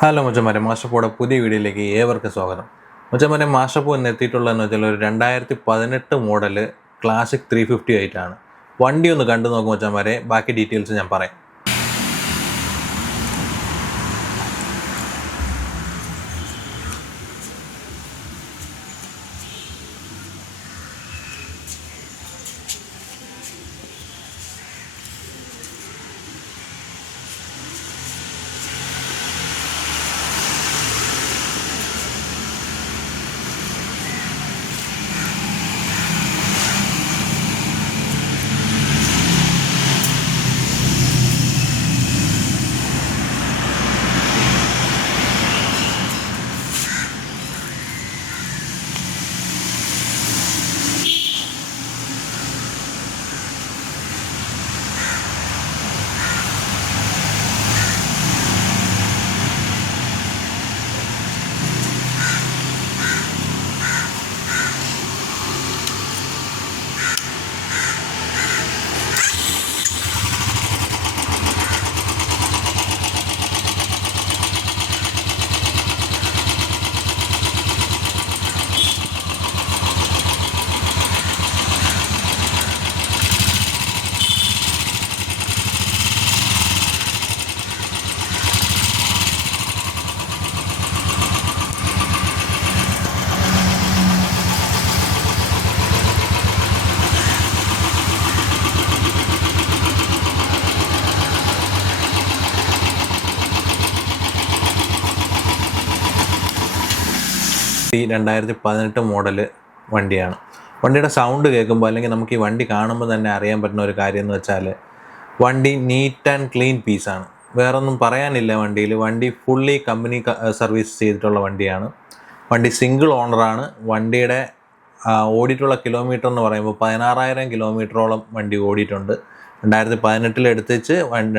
Hello മച്ചന്മാരെ, മാഷപ്പോടെ പുതിയ വീഡിയോയിലേക്ക് ഏവർക്കും സ്വാഗതം. മച്ചന്മാരെ, മാഷപ്പോ ഇന്ന് എത്തിയിട്ടുള്ളതെന്ന് വെച്ചാൽ ഒരു 2018 മോഡല് ക്ലാസിക് 350 ആണ്. വണ്ടി ഒന്ന് കണ്ടു നോക്കും മച്ചന്മാരെ, ബാക്കി ഡീറ്റെയിൽസ് ഞാൻ പറയാം. ഈ 2018 മോഡല് വണ്ടിയാണ്. വണ്ടിയുടെ സൗണ്ട് കേൾക്കുമ്പോൾ അല്ലെങ്കിൽ നമുക്ക് ഈ വണ്ടി കാണുമ്പോൾ തന്നെ അറിയാൻ പറ്റുന്ന ഒരു കാര്യം എന്ന് വെച്ചാൽ വണ്ടി നീറ്റ് ആൻഡ് ക്ലീൻ പീസാണ്. വേറൊന്നും പറയാനില്ല വണ്ടിയിൽ. വണ്ടി ഫുള്ളി കമ്പനി സർവീസ് ചെയ്തിട്ടുള്ള വണ്ടിയാണ്. വണ്ടി സിംഗിൾ ഓണറാണ്. വണ്ടിയുടെ ഓടിയിട്ടുള്ള കിലോമീറ്റർ എന്ന് പറയുമ്പോൾ 16,000 കിലോമീറ്ററോളം വണ്ടി ഓടിയിട്ടുണ്ട്. 2018 എടുത്തിച്ച്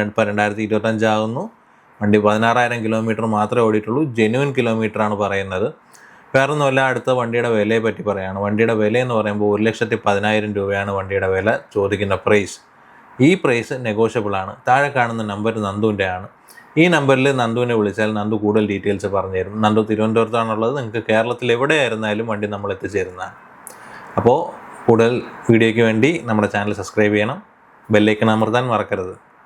ഇപ്പോൾ 2025 ആകുന്നു. വണ്ടി 16,000 കിലോമീറ്റർ മാത്രമേ ഓടിയിട്ടുള്ളൂ. ജെന്യുവൻ കിലോമീറ്ററാണ് പറയുന്നത്. വേറൊന്നുമല്ല, അടുത്ത വണ്ടിയുടെ വിലയെ പറ്റി പറയുകയാണ്. വണ്ടിയുടെ വില എന്ന് പറയുമ്പോൾ 1,10,000 രൂപയാണ് വണ്ടിയുടെ വില ചോദിക്കുന്ന പ്രൈസ്. ഈ പ്രൈസ് നെഗോഷ്യബിൾ ആണ്. താഴെ കാണുന്ന നമ്പർ നന്ദുവിൻ്റെ ആണ്. ഈ നമ്പറിൽ നന്ദുവിനെ വിളിച്ചാൽ നന്ദു കൂടുതൽ ഡീറ്റെയിൽസ് പറഞ്ഞു തരും. നന്ദു തിരുവനന്തപുരത്താണുള്ളത്. നിങ്ങൾക്ക് കേരളത്തിൽ എവിടെയായിരുന്നാലും വണ്ടി നമ്മൾ എത്തിച്ചേരുന്നതാണ്. അപ്പോൾ കൂടുതൽ വീഡിയോയ്ക്ക് വേണ്ടി നമ്മുടെ ചാനൽ സബ്സ്ക്രൈബ് ചെയ്യണം. ബെല്ലൈക്കൺ അമർത്താൻ മറക്കരുത്.